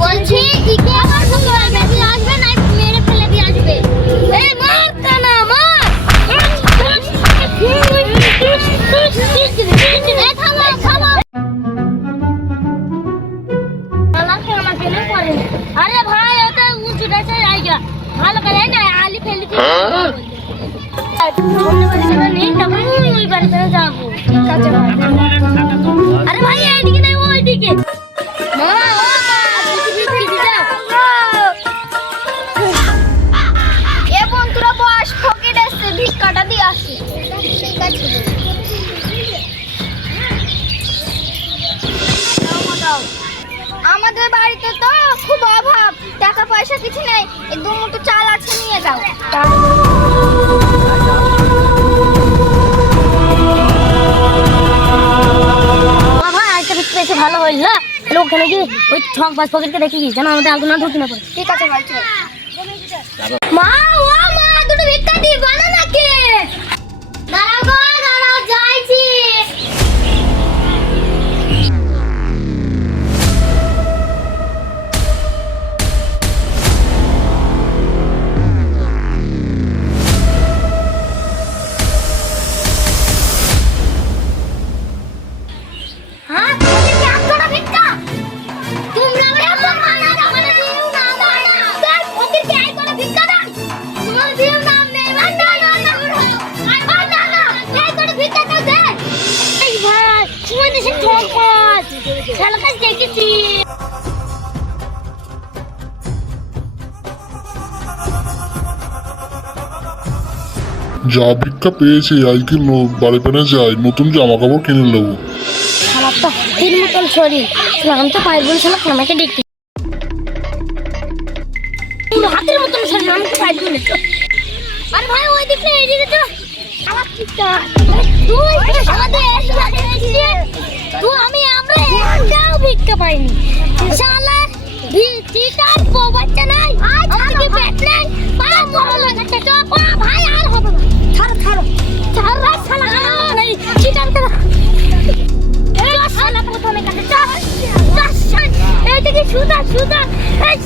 বলছি ইকে আবার শ্বশুর বেশি আসবে না মেরে ফেলে দিয়ে আসবে। এই মার কানা মার! আরে ভাই ওটা উঁচু ডাছে জায়গা। ভালো করে না আলি ফেলি নেই তখন ওই বাড়িতে যাব। ঠিক আছে ভাই দিয়ে আসি। ঠিক আছে আমাদের বাড়িতে তো খুব অভাব। টাকা পয়সা কিছু নেই। দু মুঠো চাল আছে নিয়ে যাও। ভালো হইল না? তাহলে ওখানে গিয়ে ওই ঠক বাস পকেটকে দেখি যেন আমাদের আগুন না ঢুকি না পড়ে। ঠিক আছে ভাই মা ও মা দুটো ভিক্ষা দেখেছি। যা ভিক্ষা পেয়েছি আজকে ন- বাড়ি পেনে যাই নতুন জামা কাপড় কিনে নেব। আমার তো তিন মতন শরীর। তো আমাকে দেখতে। হাতের মতন শরীর আমি তো পাইব না ভাই ওই দিকে এই দিকে তো। আমার চিন্তা তুই আমাদের এসে এসে তুই আমি আমরা একটাও পাইনি শালা ভিক্ষিটার বউ বাচ্চা নাই। আমাকে পেট নাই পা লাগাচ্ছে তো পা ভাই আর হবে না। ছাড়ো ছাড়ো। ছাড়ো রে শালা এই চিটার কথা দশ শালা প্রথমে কাটে। দশ শালা। এই দিকে সুদা সুদা। এই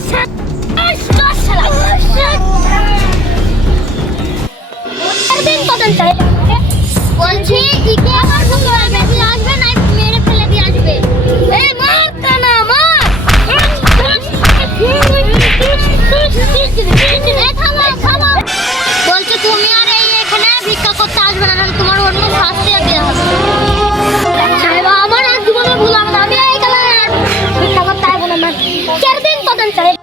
শালা বলছি ইকে আমার আর জীবনে